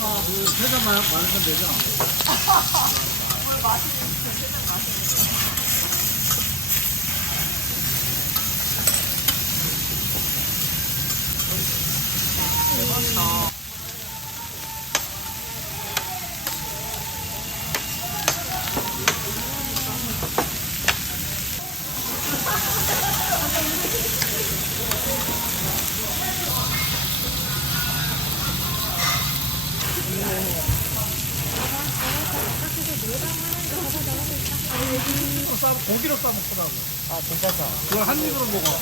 회전 많으면 되죠? 뭘 마시는 세상 마시는 대박이다. 고기로 싸 먹더라고. 아, 괜찮다. 그걸 한 입으로 먹어.